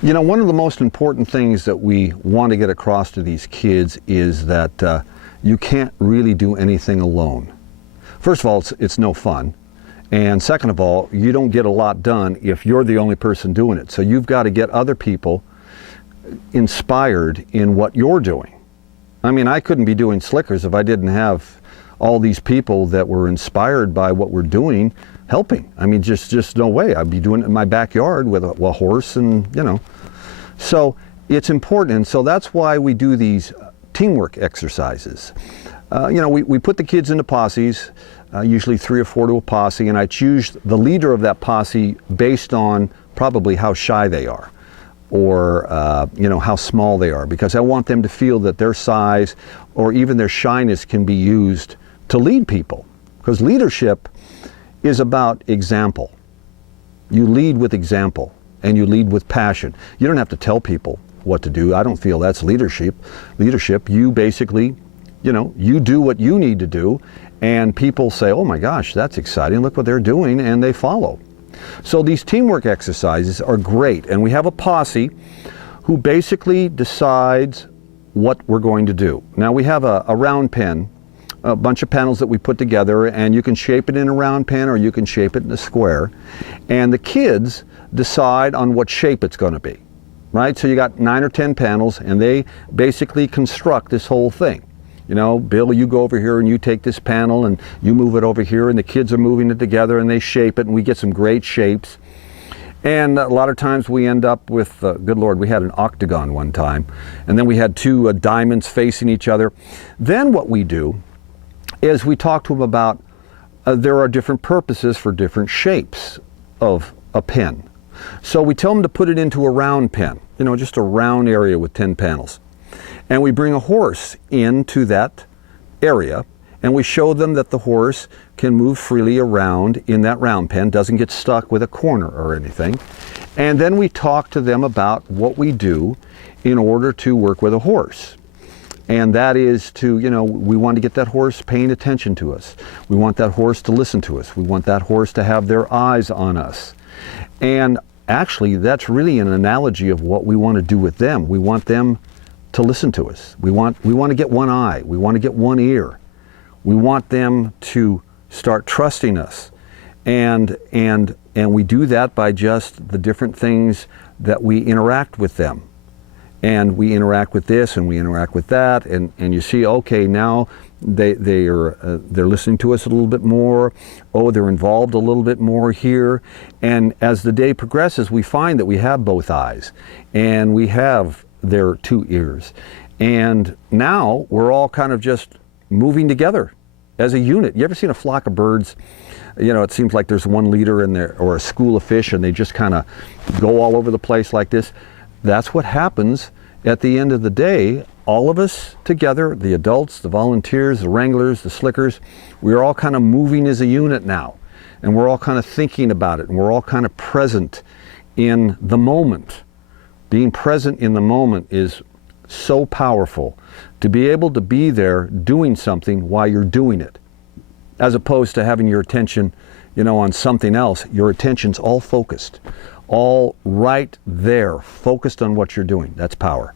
You know, one of the most important things that we want to get across to these kids is that you can't really do anything alone. First of all, it's no fun. And second of all, you don't get a lot done if you're the only person doing it. So you've got to get other people inspired in what you're doing. I mean, I couldn't be doing Slickers if I didn't have all these people that were inspired by what we're doing helping. I mean, just no way. I'd be doing it in my backyard with a horse and, you know. So it's important. And so that's why we do these teamwork exercises. You know, we put the kids into posses, usually 3 or 4 to a posse, and I choose the leader of that posse based on probably how shy they are or, you know, how small they are, because I want them to feel that their size or even their shyness can be used to lead people. Because leadership is about example. You lead with example and you lead with passion. You don't have to tell people what to do. I don't feel that's leadership. You basically, you know, you do what you need to do, and people say, oh my gosh, that's exciting, look what they're doing, and they follow. So these teamwork exercises are great, and we have a posse who basically decides what we're going to do. Now we have a round pen, a bunch of panels that we put together, and you can shape it in a round pen or you can shape it in a square, and the kids decide on what shape it's going to be, right? So you got 9 or 10 panels, and they basically construct this whole thing. You know, Bill, you go over here and you take this panel and you move it over here, and the kids are moving it together and they shape it, and we get some great shapes. And a lot of times we end up with, good Lord, we had an octagon one time, and then we had 2 diamonds facing each other. Then what we do is we talk to them about there are different purposes for different shapes of a pen. So we tell them to put it into a round pen, you know, just a round area with 10 panels. And we bring a horse into that area, and we show them that the horse can move freely around in that round pen, doesn't get stuck with a corner or anything. And then we talk to them about what we do in order to work with a horse. And that is to, you know, we want to get that horse paying attention to us. We want that horse to listen to us. We want that horse to have their eyes on us. And actually, that's really an analogy of what we want to do with them. We want them to listen to us. We want to get one eye. We want to get one ear. We want them to start trusting us. And we do that by just the different things that we interact with them. And we interact with this and we interact with that, and you see, okay, now they're listening to us a little bit more. Oh, they're involved a little bit more here. And as the day progresses, we find that we have both eyes and we have their 2 ears. And now we're all kind of just moving together as a unit. You ever seen a flock of birds? You know, it seems like there's one leader in there, or a school of fish, and they just kind of go all over the place like this. That's what happens at the end of the day. All of us together, the adults, the volunteers, the wranglers, the slickers, we're all kind of moving as a unit now. And we're all kind of thinking about it, and we're all kind of present in the moment. Being present in the moment is so powerful, to be able to be there doing something while you're doing it, as opposed to having your attention, you know, on something else. Your attention's all focused, all right there, focused on what you're doing. That's power.